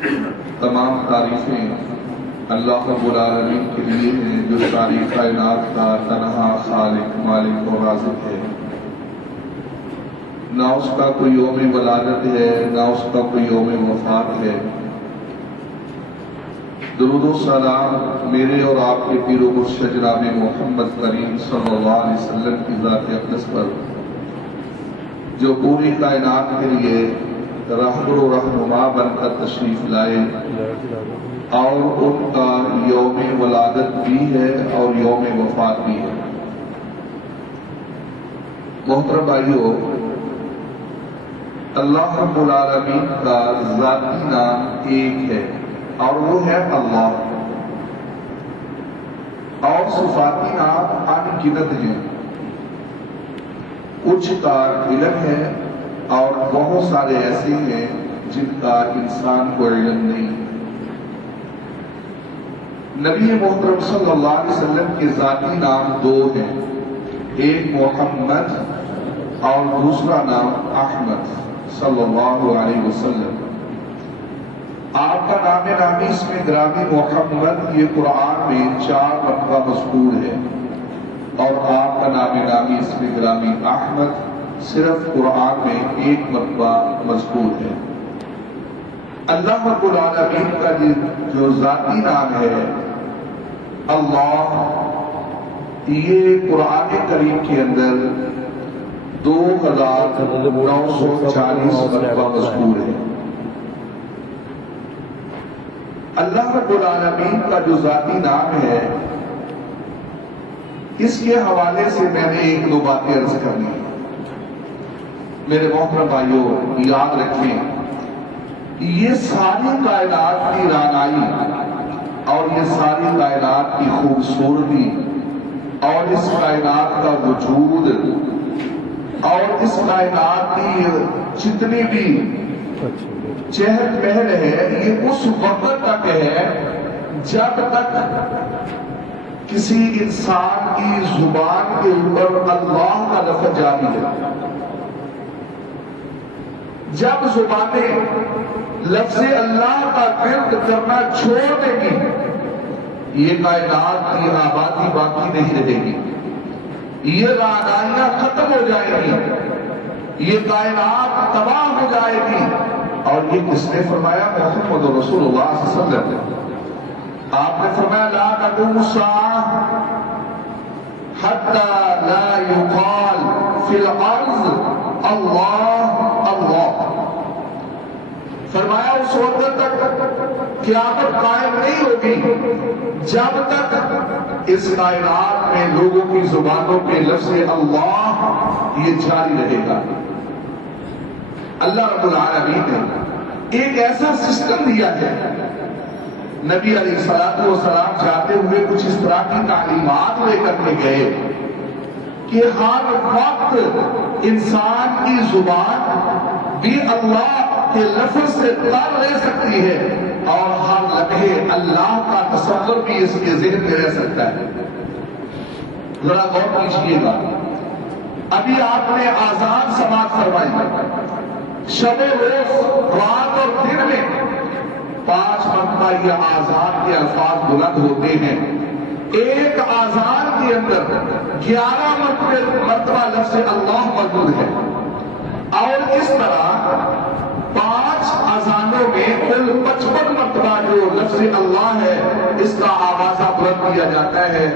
تمام تعریفیں اللہ رب العالمین کے لیے ہیں جو ساری کائنات کا تنہا خالق مالک و رازق ہے۔ نہ اس کا کوئی یوم ولادت ہے نہ اس کا کوئی یوم وفات ہے۔ درود و سلام میرے اور آپ کے پیر و مرشد جناب محمد کریم صلی اللہ علیہ وسلم کی ذات اقدس پر، جو پوری کائنات کے لیے رہبر و رہنما بن کر تشریف لائے، اور ان کا یوم ولادت بھی ہے اور یوم وفات بھی ہے۔ محترم بھائیو، اللہ رب العالمین کا ذاتی نام ایک ہے اور وہ ہے اللہ، اور صفاتی نام ان گنت ہیں۔ کچھ کا علم ہے اور بہت سارے ایسے ہیں جن کا انسان کو علم نہیں۔ نبی محترم صلی اللہ علیہ وسلم کے ذاتی نام دو ہیں، ایک محمد اور دوسرا نام احمد صلی اللہ علیہ وسلم۔ آپ کا نام نامی اسم گرامی محمد یہ قرآن میں 4 مرتبہ مذکور ہے، اور آپ کا نام نامی اسم گرامی احمد صرف قرآن میں 1 مرتبہ مذکور ہے۔ اللہ رب العالمین کا جو ذاتی نام ہے اللہ، یہ قرآن کریم کے اندر 2940 مرتبہ مذکور ہے۔ اللہ رب العالمین کا جو ذاتی نام ہے، اس کے حوالے سے میں نے 1-2 باتیں عرض کرنی ہیں۔ میرے محترم بھائیوں، یاد رکھیں، یہ ساری کائنات کی رانائی اور یہ ساری کائنات کی خوبصورتی اور اس کائنات کا وجود اور اس کائنات کی جتنی بھی چہل پہل ہے، یہ اس وقت تک ہے جب تک کسی انسان کی زبان کے اوپر اللہ کا لفظ جاری ہے۔ جب زبانیں لفظ اللہ کا ورد کرنا چھوڑ دیں گی، یہ کائنات کی آبادی باقی نہیں رہے گی، یہ رانائیاں ختم ہو جائیں گی، یہ کائنات تباہ ہو جائے گی۔ اور یہ کس نے فرمایا؟ محمد رسول اللہ صلی اللہ علیہ وسلم۔ آپ نے فرمایا لا تقوم الساعة حتى لا يقال في الارض اللہ اللہ۔ فرمایا اس وقت تک قیامت قائم نہیں ہوگی جب تک اس کائنات میں لوگوں کی زبانوں پہ لفظ اللہ یہ جاری رہے گا۔ اللہ رب العالمین نے ایک ایسا سسٹم دیا ہے، نبی علیہ السلام جاتے ہوئے کچھ اس طرح کی تعلیمات لے کر کے گئے کہ ہر وقت انسان کی زبان بھی اللہ کے لفظ سے تر رہ سکتی ہے، اور ہر لمحے اللہ کا تصور بھی اس کے ذہن میں رہ سکتا ہے۔ ذرا غور کیجیے گا، ابھی آپ نے آذان سماعت فرمائی، شب و روز رات اور دن میں 5 مرتبہ یہ آذان کے الفاظ بلند ہوتے ہیں۔ ایک آذان کے اندر 11 مرتبہ لفظ اللہ موجود ہے، اور اس طرح 5 اذانوں میں کل 55 مرتبہ جو لفظ اللہ ہے اس کا آوازہ بلند کیا جاتا ہے،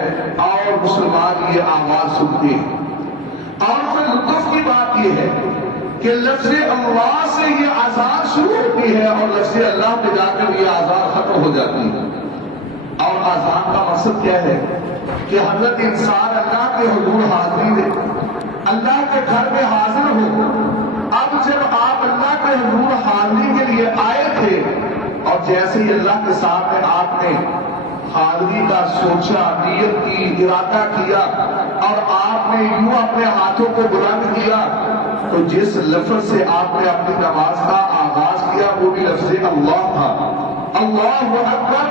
اور مسلمان یہ آواز سنتے ہیں۔ اور پھر لطف کی بات یہ ہے کہ لفظ اللہ سے یہ آزان شروع ہوتی ہے اور لفظ اللہ پہ جا کر یہ آزان ختم ہو جاتی ہے۔ اور آزان کا مقصد کیا ہے کہ حضرت انسان اللہ کے حضور حاضری دے، اللہ کے گھر میں حاضر ہو۔ اب جب آپ اللہ کے حضور حاضری کے لیے آئے تھے، اور جیسے ہی اللہ کے ساتھ میں آپ نے حاضری کا سوچا، نیت کی، ارادہ کیا، اور آپ نے یوں اپنے ہاتھوں کو بلند کیا، تو جس لفظ سے آپ نے اپنی نماز کا آغاز کیا وہ بھی لفظ اللہ تھا، اللہ اکبر۔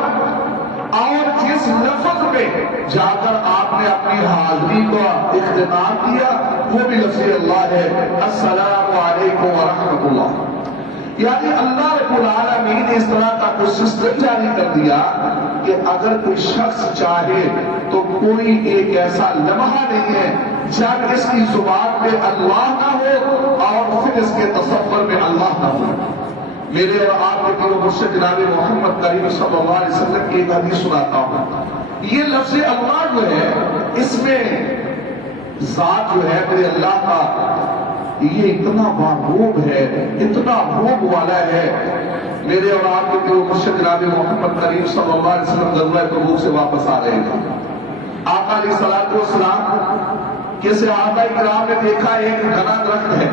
اور جس لفظ میں جا کر آپ نے اپنی حاضری کو اختتام کیا وہ بھی لفظ اللہ ہے، السلام علیکم ورحمۃ اللہ۔ یعنی اللہ رب العالمین نے اس طرح کا کوئی سسٹم جاری کر دیا کہ اگر کوئی شخص چاہے تو کوئی ایک ایسا لمحہ نہیں ہے جب اس کی زبان میں اللہ نہ ہو اور پھر اس کے تصور میں اللہ نہ ہو۔ میرے اور آپ کے پیر و مرشد جناب محمد کریم صلی اللہ علیہ وسلم کی ایک حدیث سناتا ہوں۔ یہ لفظ اللہ جو ہے اس میں ذات جو ہے میرے اللہ کا یہ اتنا محبوب ہے، اتنا محبوب والا ہے۔ میرے اور آپ کے پیر و مرشد جناب محمد کریم صلی اللہ علیہ وسلم غزوہ تبوک سے واپس آ رہے تھے۔ آقا علیہ الصلوۃ والسلام کے صحابہ کرام نے دیکھا ایک گھنا درخت ہے،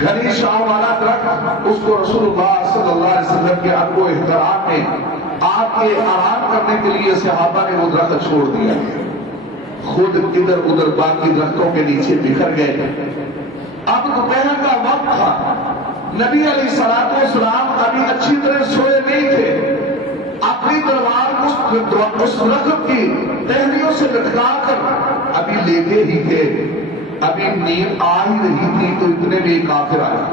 گھنی شاہ والا درخت، اس کو رسول اللہ صلی اللہ علیہ وسلم کے ادب و احترام میں آپ کے آرام کرنے کے لیے صحابہ نے وہ درخت چھوڑ دیا، خود ادھر ادھر باقی درختوں کے نیچے بکھر گئے۔ اب دوپہر کا وقت تھا، نبی علیہ الصلوۃ والسلام ابھی اچھی طرح سوئے نہیں تھے، اپنی تلوار اس درخت کی ٹہنیوں سے لٹکا کر ابھی لیٹے ہی تھے، ابھی نیند آ ہی رہی تھی تو اتنے میں ایک کافر آیا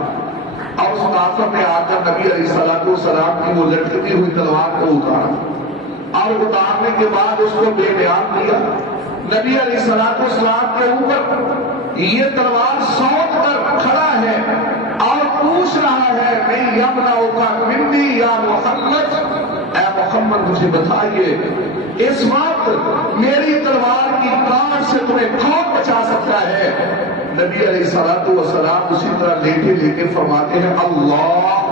اور اس کافر نے آ کر نبی علیہ الصلوۃ والسلام کی وہ لٹکتی ہوئی تلوار کو اتارا اور اتارنے کے بعد اس کو بے بیان کیا۔ نبی علیہ الصلوۃ والسلام کے اوپر یہ تلوار سونپ کر کھڑا ہے اور پوچھ رہا ہے میں یمنعک منی یا محمد، اے محمد مجھے بتائیے اس وقت میری تلوار کی کان سے تمہیں کون بچا سکتا ہے؟ نبی علیہ الصلوۃ والسلام اسی طرح لیٹے لیٹے فرماتے ہیں اللہ۔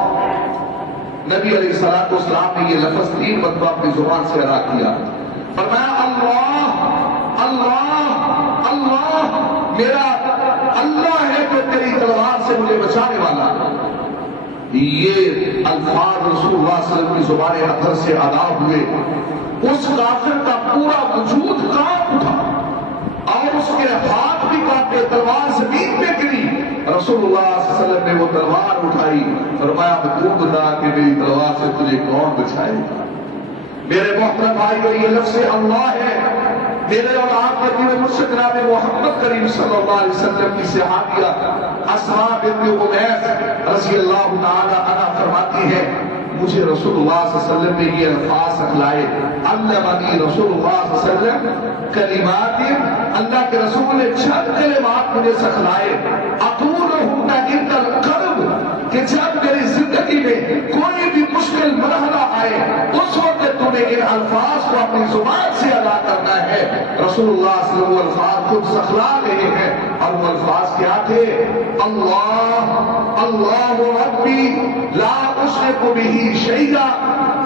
نبی علیہ الصلوۃ والسلام نے یہ لفظ 3 مرتبہ اپنی زبان سے ادا کیا، فرمایا اللہ اللہ اللہ، میرا اللہ ہے جو تیری تلوار سے مجھے بچانے والا۔ یہ الفاظ رسول اللہ صلی اللہ علیہ وسلم کی زبان اطہر سے ادا ہوئے، اس کافر کا پورا وجود کانپ اٹھا اور اس کے ہاتھ بھی کانپے، تلوار زمین پہ گری۔ رسول اللہ صلی اللہ علیہ وسلم نے وہ تلوار اٹھائی، فرمایا تو بتا کہ میری تلوار سے تجھے کون بچائے گا؟ میرے محترم بھائیو، یہ لفظ اللہ ہے۔ میرے اور آپ کے پیر مرشد جناب محمد کریم صلی اللہ علیہ وسلم کی صحابیہ اسماء بنت عمیس رضی اللہ تعالی عنہا فرماتی ہے مجھے رسول اللہ صلی اللہ علیہ وسلم نے یہ الفاظ سکھلائے، علمنی رسول اللہ صلی اللہ علیہ وسلم کلمات، اللہ کے رسول نے چند کلمات مجھے سکھلائے، اقولہن عند القرب، کہ جب میری زندگی میں کوئی بھی مشکل مرحلہ آئے اس وقت تمہیں ان الفاظ کو اپنی زبان سے ادا کرنا ہے۔ رسول اللہ صلی اللہ علیہ وسلم وہ الفاظ خود سکھلا رہے ہیں اور وہ الفاظ کیا تھے؟ اللہ اللہ ربی لا اشرک بہ شیئا،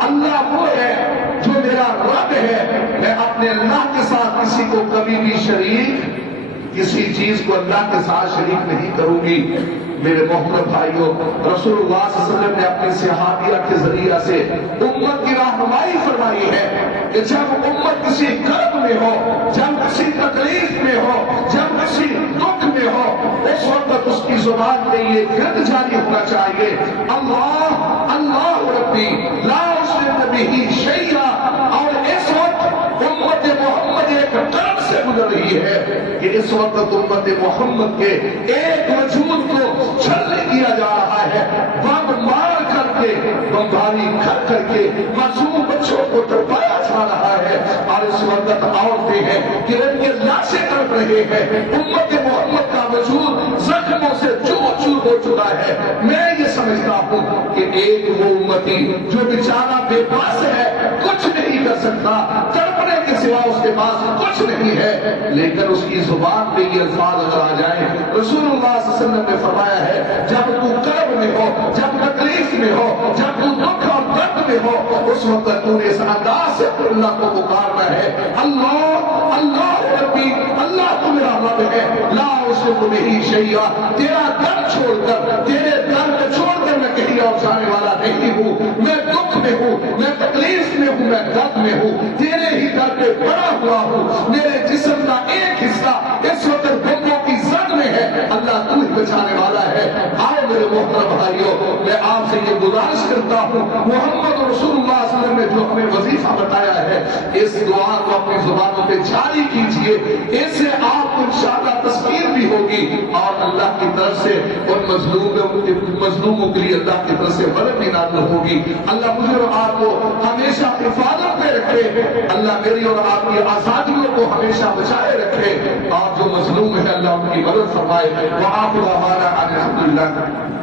اللہ وہ ہے جو میرا رب ہے، میں اپنے اللہ کے ساتھ کسی کو کبھی بھی شریک، کسی چیز کو اللہ کے ساتھ شریک نہیں کروں گی۔ میرے محترم بھائیوں، رسول اللہ صلی اللہ علیہ وسلم نے اپنے صحابیہ کے ذریعہ سے امت کی رہنمائی فرمائی ہے کہ جب امت کسی کرب میں ہو، جب کسی تکلیف میں ہو، جب کسی دکھ میں ہو، اس وقت اس کی زبان میں یہ گرد جاری ہونا چاہیے، اللہ اللہ ربی لا اشرک بہ شیئا۔ اور اس وقت امت محمد ایک کرب سے گزر رہی ہے کہ اس وقت امت محمد کے ایک وجود کو چھلنے کیا جا رہا ہے، بم مار کر کے، بمباری کر کے معصوم بچوں کو ڈبایا جا رہا ہے، اور اس وقت عورتیں ہیں کہ ان کے لاشیں تڑپ رہے ہیں۔ امت محمد کا وجود زخموں سے چور چور ہو چکا ہے۔ میں یہ سمجھتا ہوں کہ ایک وہ امتی جو بیچارہ بے بس ہے، کچھ نہیں کر سکتا، تڑپنے کے سوا اس کے پاس کچھ نہیں ہے، لیکن اس کی زبان پہ یہ الفاظ اگر آ جائیں، رسول اللہ صلی اللہ علیہ وسلم نے فرمایا ہے جب تو کرب میں ہو، جب تکلیف میں ہو، جب تو دکھ اور درد میں ہو، اس وقت تو نے اس انداز سے اللہ کو پکارنا ہے، اللہ اللہ ربی، اللہ تو میرا رب ہے، لا اشرک بہ شیئا، تیرا در چھوڑ کر، تیرے در کو چھوڑ کر میں کہیں اور جانے والا نہیں ہوں، میں دکھ میں ہوں، میں تکلیف میں ہوں، میں درد میں ہوں، تیرے ہی در پہ پڑا ہوا ہوں، میرے جسم کا ایک حصہ اس وقت بمبوں کی زد میں ہے، اللہ تو ہی بچانے والا ہے۔ آؤ میرے محترم بھائیوں، میں آپ سے یہ گزارش کرتا ہوں، محمد رسول اللہ صلی اللہ علیہ وسلم نے جو ہمیں وظیفہ بتایا ہے، اس دعا کو اپنی زبانوں پہ جاری کیجئے، اس سے آپ کو انشاءاللہ تسکین بھی ہوگی اور اللہ کی طرف سے ان مظلوموں کے لیے اللہ کی طرف سے مدد بھی نازل ہوگی۔ اللہ مجھے اور آپ کو ہمیشہ حفاظت میں رکھے، اللہ میری اور آپ کی آزادیوں کو ہمیشہ بچائے رکھے، اور جو مظلوم ہے اللہ ان کی مدد فرمائے۔ وآخر دعوانا ان الحمدللہ۔